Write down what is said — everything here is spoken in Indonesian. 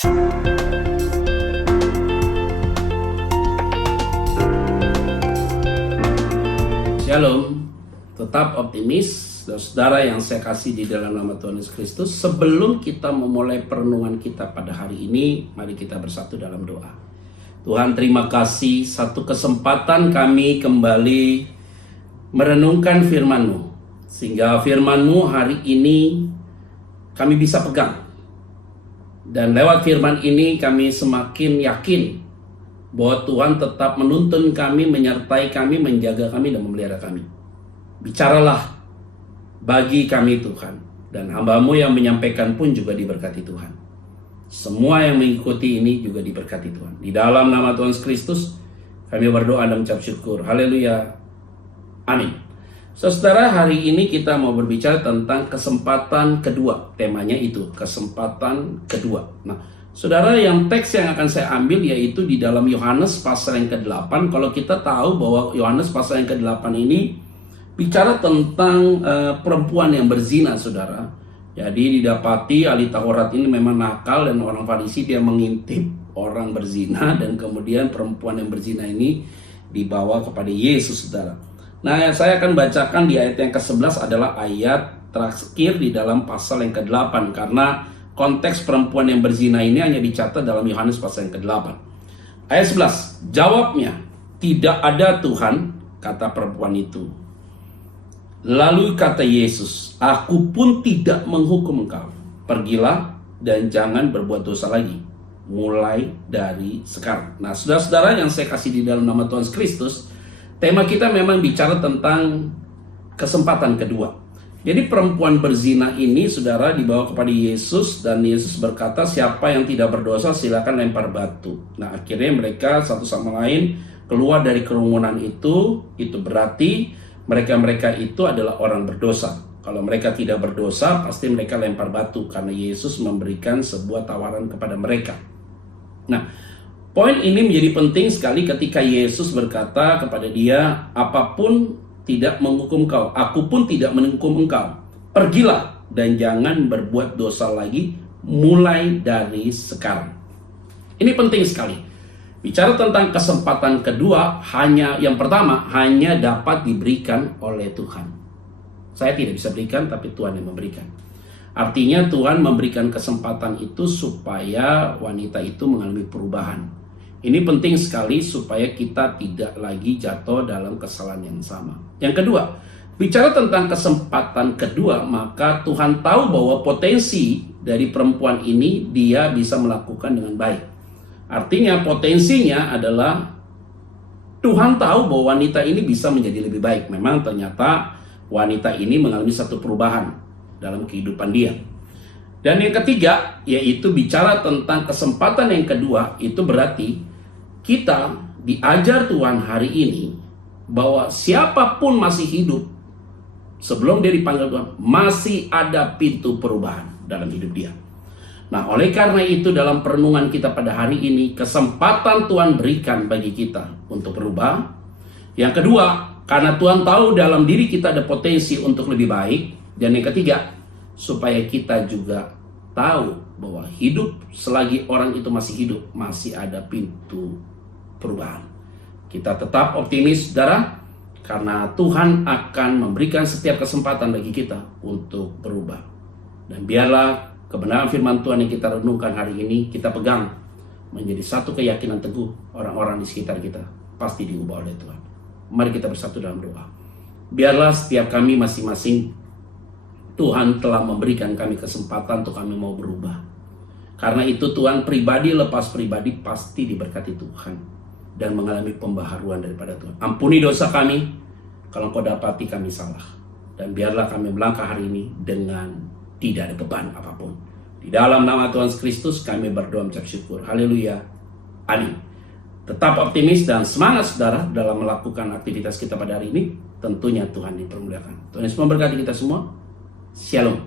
Shalom, tetap optimis, saudara yang saya kasih di dalam nama Tuhan Yesus Kristus. Sebelum kita memulai perenungan kita pada hari ini, mari kita bersatu dalam doa. Tuhan, terima kasih satu kesempatan kami kembali merenungkan firman-Mu, sehingga firman-Mu hari ini kami bisa pegang. Dan lewat firman ini kami semakin yakin bahwa Tuhan tetap menuntun kami, menyertai kami, menjaga kami, dan memelihara kami. Bicaralah bagi kami Tuhan, dan hamba-Mu yang menyampaikan pun juga diberkati Tuhan. Semua yang mengikuti ini juga diberkati Tuhan. Di dalam nama Tuhan Yesus Kristus kami berdoa dan mengucap syukur. Haleluya. Amin. Saudara, hari ini kita mau berbicara tentang kesempatan kedua. Temanya itu, kesempatan kedua. Nah, saudara, yang teks yang akan saya ambil yaitu di dalam Yohanes pasal yang ke-8. Kalau kita tahu bahwa Yohanes pasal yang ke-8 ini bicara tentang perempuan yang berzina, saudara. Jadi didapati ahli Taurat ini memang nakal, dan orang Farisi dia mengintip orang berzina, dan kemudian perempuan yang berzina ini dibawa kepada Yesus, saudara. Nah, saya akan bacakan di ayat yang ke-11 adalah ayat terakhir di dalam pasal yang ke-8, karena konteks perempuan yang berzina ini hanya dicatat dalam Yohanes pasal yang ke-8. Ayat 11, jawabnya, "Tidak ada Tuhan," kata perempuan itu. Lalu kata Yesus, "Aku pun tidak menghukum engkau. Pergilah dan jangan berbuat dosa lagi, mulai dari sekarang." Nah, saudara-saudara yang saya kasih di dalam nama Tuhan Kristus, tema kita memang bicara tentang kesempatan kedua. Jadi perempuan berzina ini, saudara, dibawa kepada Yesus, dan Yesus berkata, "Siapa yang tidak berdosa silakan lempar batu." Nah, akhirnya mereka satu sama lain keluar dari kerumunan itu berarti mereka itu adalah orang berdosa. Kalau mereka tidak berdosa, pasti mereka lempar batu, karena Yesus memberikan sebuah tawaran kepada mereka. Nah, poin ini menjadi penting sekali ketika Yesus berkata kepada dia, "Apapun tidak menghukum kau, aku pun tidak menghukum engkau. Pergilah dan jangan berbuat dosa lagi, mulai dari sekarang." Ini penting sekali. Bicara tentang kesempatan kedua, yang pertama hanya dapat diberikan oleh Tuhan. Saya tidak bisa berikan, tapi Tuhan yang memberikan. Artinya Tuhan memberikan kesempatan itu supaya wanita itu mengalami perubahan. Ini penting sekali supaya kita tidak lagi jatuh dalam kesalahan yang sama. Yang kedua, bicara tentang kesempatan kedua, maka Tuhan tahu bahwa potensi dari perempuan ini dia bisa melakukan dengan baik. Artinya potensinya adalah Tuhan tahu bahwa wanita ini bisa menjadi lebih baik. Memang ternyata wanita ini mengalami satu perubahan dalam kehidupan dia. Dan yang ketiga, yaitu bicara tentang kesempatan yang kedua, itu berarti kita diajar Tuhan hari ini bahwa siapapun masih hidup sebelum dia dipanggil Tuhan, masih ada pintu perubahan dalam hidup dia. Nah, oleh karena itu dalam perenungan kita pada hari ini, kesempatan Tuhan berikan bagi kita untuk berubah. Yang kedua, karena Tuhan tahu dalam diri kita ada potensi untuk lebih baik. Dan yang ketiga, supaya kita juga tahu bahwa hidup selagi orang itu masih hidup, masih ada pintu perubahan. Kita tetap optimis, saudara, karena Tuhan akan memberikan setiap kesempatan bagi kita untuk berubah. Dan biarlah kebenaran firman Tuhan yang kita renungkan hari ini kita pegang menjadi satu keyakinan teguh. Orang-orang di sekitar kita pasti diubah oleh Tuhan. Mari kita bersatu dalam doa. Biarlah setiap kami masing-masing, Tuhan telah memberikan kami kesempatan untuk kami mau berubah. Karena itu Tuhan, pribadi lepas pribadi pasti diberkati Tuhan dan mengalami pembaharuan daripada Tuhan. Ampuni dosa kami kalau Kau dapati kami salah. Dan biarlah kami melangkah hari ini dengan tidak ada beban apapun. Di dalam nama Tuhan Kristus kami berdoa mengucap syukur. Haleluya. Amin. Tetap optimis dan semangat, saudara, dalam melakukan aktivitas kita pada hari ini. Tentunya Tuhan dipermuliakan. Tuhan Yesus memberkati kita semua. Shalom.